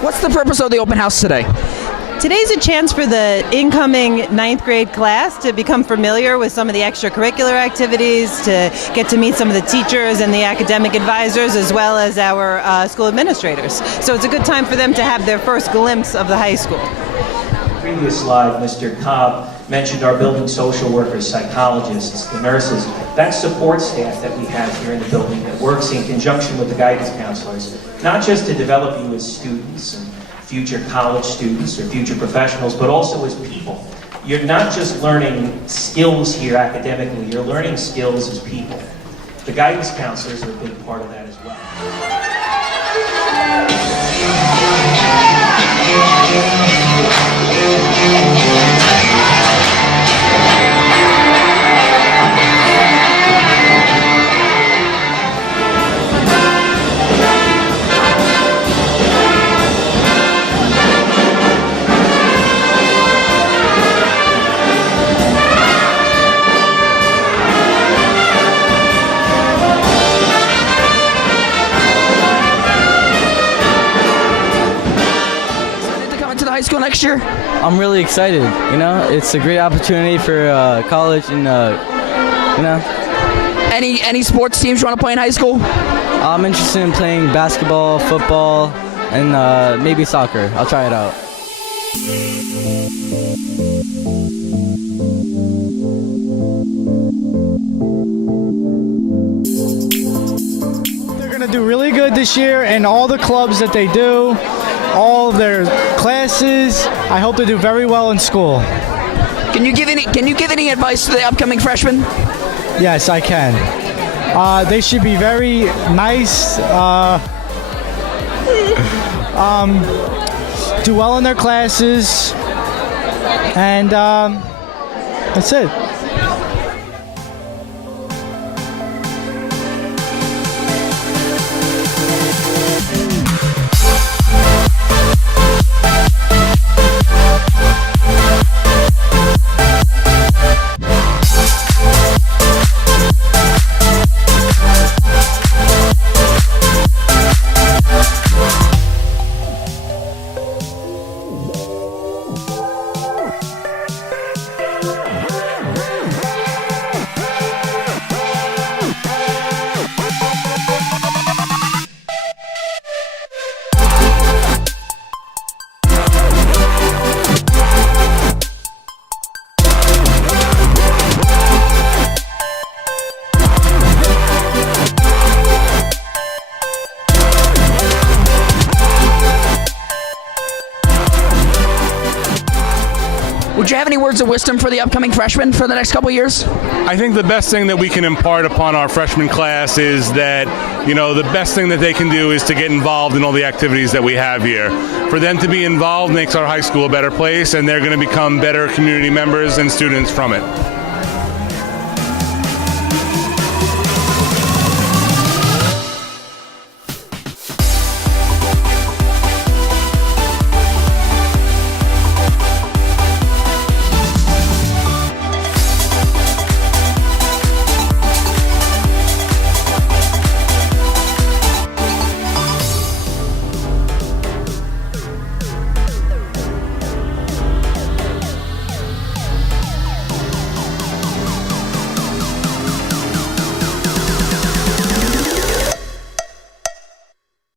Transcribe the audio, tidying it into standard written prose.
What's the purpose of the open house today? Today's a chance for the incoming ninth grade class to become familiar with some of the extracurricular activities, to get to meet some of the teachers and the academic advisors, as well as our school administrators. So it's a good time for them to have their first glimpse of the high school. Previous slide, Mr. Cobb mentioned our building social workers, psychologists, the nurses. That support staff that we have here in the building that works in conjunction with the guidance counselors, not just to develop you as students and future college students or future professionals, but also as people. You're not just learning skills here academically, you're learning skills as people. The guidance counselors are a big part of that as well. High school next year? I'm really excited. You know, it's a great opportunity for college, and you know. Any sports teams you want to play in high school? I'm interested in playing basketball, football, and maybe soccer. I'll try it out. They're going to do really good this year in all the clubs that they do. All of their classes. I hope they do very well in school. Can you give any advice to the upcoming freshmen? Yes, I can. They should be very nice. Do well in their classes, and that's it. Would you have any words of wisdom for the upcoming freshmen for the next couple of years? I think the best thing that we can impart upon our freshman class is that, you know, the best thing that they can do is to get involved in all the activities that we have here. For them to be involved makes our high school a better place, and they're going to become better community members and students from it.